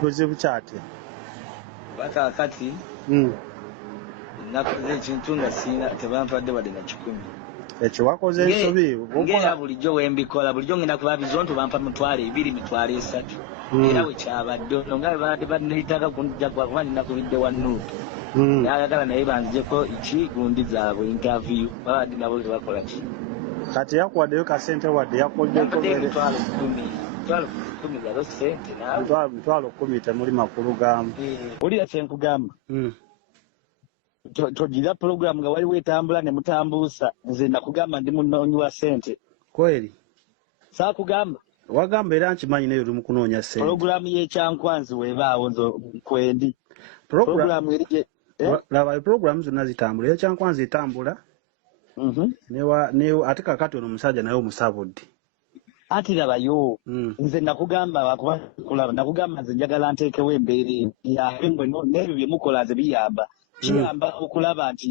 buzibu kyate baka kati nakoze ekintu nga sina tebampadde wadde na 10 ekyo wakoze ensobi ngera bulijjo wembikola bulijjo ngenda kuba bizonto bampa 2,000 era wekyabadde ono nga baadde banneetaaga kunjja kuba ninakubidde wanu nayagala naye banzijeko gundi zaabwe interview baadde nabo tebakola ki kati yakuwaddeyo kasente wadde yakoddeko 12,000 zalo sente naawe 10,000 temuli makulu gamu olira kyenkugamba togira programu nga waliwo etambula ne mutambuusa nze nakugamba ndi munoonyi wa sente kweri saakugamba wagamba era nkimanyi naye oli mu kunoonya sente programu y'ekyankwanzi weebaawo nzo kwendi programu eri laba programu zonna zitambula ekyankwanzi etambula ate kakati ono omusajja naye omusabudde ati labayo nze nakugamba nze njagala nteekewo embeera yabe n'ebyo bye mukola nze biyamba kiyamba okulaba nti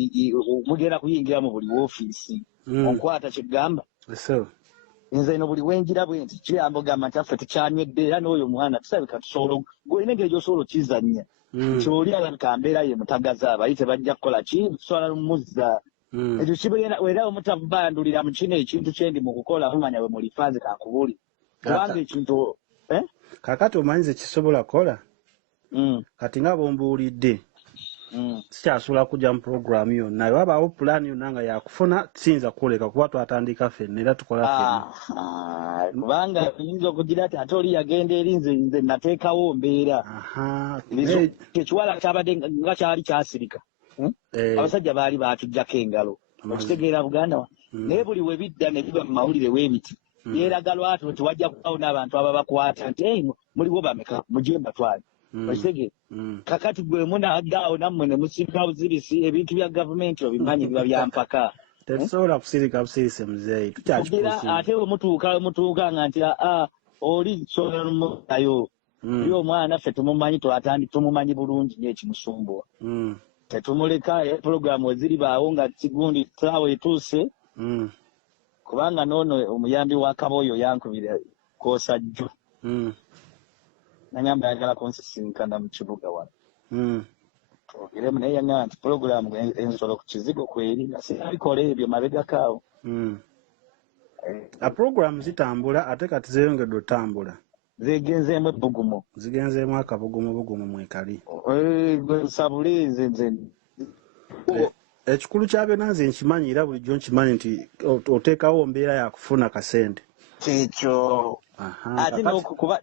mugenda kuyingira mu buli woofiisi onkwata kyegamba nze ino buli wenjira bwe nti kiyamba ogamba nti affe tukyanywedde era n'oyo mwana tusabika tusobola gwolina engeri gy'osobola okizannya kyoli alabika mbeera ye mutagaza abayi tebajja kukola ki tusobola n'omuzza ekyo kibeera era omutavubandulira mu kino ekintu kyendi mu kukola mumanya bwe muli fanze kankubuli kubanga ekintu kakati omanyize kisobola kukola kati nga bombuulidde sikyasobola kujja mu programu yonna naye wabaawo pulaani yonna nga yakufuna siyinza kuleka kuba twatandika ffenna era tukola ffenna kubanga oyinza okugira ati ate oli yagenda eri nze nateekawo mbeera ekiwala kyabadde nga kyali kyasirika abasajja baali batujjako engalo okitegeera buganda naye buli we bidda ne biba mu mawulire w'ebiti yeeraga lwatu nti wajja kubawo n'abantu ababakwata nti muliwo bameka mugye mbatwale okitegeera kakati gwe munaddaawo nammwe ne musirika buzirisi ebintu bya gavumenti obimanyi biba byampaka tetusobola kusirika busirisi muzeeyi tukyakikugira ate we mutuuka nga nti oli sobola numuayo oli omwana ffe tumumanyi tumumanyi bulungi n'ekimusumbuwa tetumuleka programu weziri baawo nga kigundi taawo etuuse kubanga noono omuyambi wa kaboyo yankubira koosajjo nangamba yagala kunsisinkana mu kibuga wano twogeremu naye yaŋŋamba nti programu ensolo ku kizigo kweri nga sinabikola ebyo mabegakaawo programu zitambula ate kati zeeyongedde otambula zegenzeemu ebbugumu zigenzeemu akabugumu mwekali nsabule nze ekikulu kya byonna nze nkimanyi era bulijjo nkimanyi nti oteekawo mbeera yakufuna kasente kyekyo ate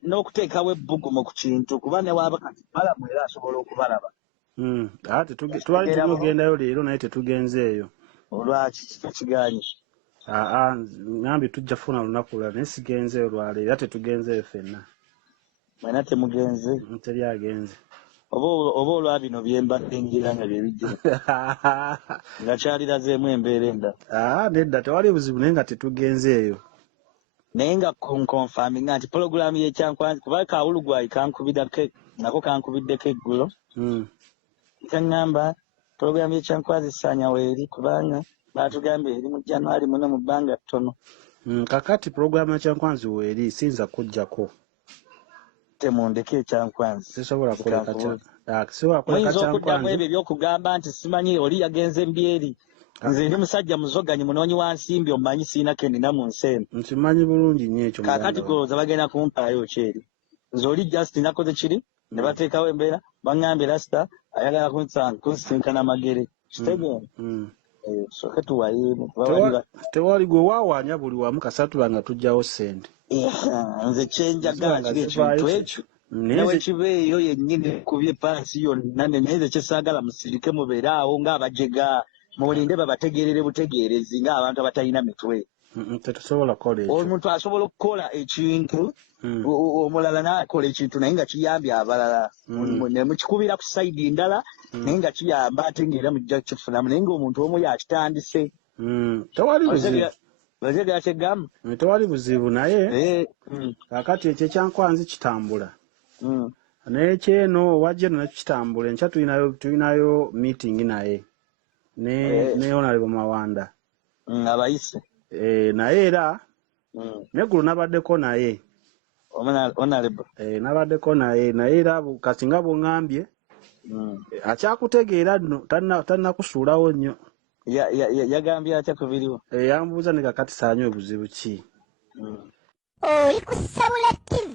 n'okuteekawo ebbugumu ku kintu kuba ne waaba kati balamu era asobola okubalaba ate twali tumugendayo leero naye tetugenzeeyo olwaki kikiganye ngambi tujja funa lunaku lula naye sigenzeeyo lwaleero era tetugenzeeyo ffenna mwena temugenze teri agenze oba olwa bino byembadde ngira nga byebijja nga kyalirazeemu embeera endala nedda tewali buzibu naye nga tetugenzeeyo naye nga nkonfaminga nti pulogulaamu y'ekyankwanzi kuba kawulugwayi nako kankubiddeko eggulo kaŋŋamba pulogulaamu y'ekyankwanzi ssanya weeri kubanga baatugambye eri mu January muno mu bbanga ttono kakati pulogulaamu y'ekyankwanzi weeri siyinza kujjako temundeke ekyankwanzi sisobola kuleka muyinza okuddamu ebyo ebyokugamba nti simanyi oli yagenze mbyeri nze ndi musajja muzoganyi munoonyi wa nsimbi omumanyi siina kendina mu nsi eno nkimanyi bulungi nnyo ekyo kaakati golowooza bagenda kumpaayo kyeri nze oli just nakoze kiri ne bateekawo embeera baŋŋambye rasita ayagala kunsisinkana magere kitegeera soke tuwayeemu tewali gwe waawaanya buli wamu kasatula nga tujjawo ssente nze kyenjagala kiri ekintu ekyo nawe kibeeyo yennyini kubye paasi yonna naye nze kyesaagala musirike mubeere awo ng'abajega mulinde babategeerere butegeerezi ng'abantu abatalina mitwe tetusobola kukola ekyo omuntu asobola okukola ekintu omulala n'akola ekintu naye nga kiyambye abalala ne mukikubira ku sayidi ndala naye nga kiyamba ate ng'era mujja kukifunamu naye ng'omuntu omu yakitandise bazegera kyegamba tewali buzibu naye kakati ekyo ekyankwanzi kitambula naye kyeno wajja eno nakyo kitambula enkya tulinayo meeting naye ne Honorable Mawanda abayise naye era neggulu nabaddeko naye Honorable. Nabaddeko naye era kati nga bw'ŋŋambye akyakutegeera nno tannakusuulawo nnyo. Yagambye atya ku biriwo? Yambuuza ne kakati saanywe buzibu ki? Oli ku Ssabula TV.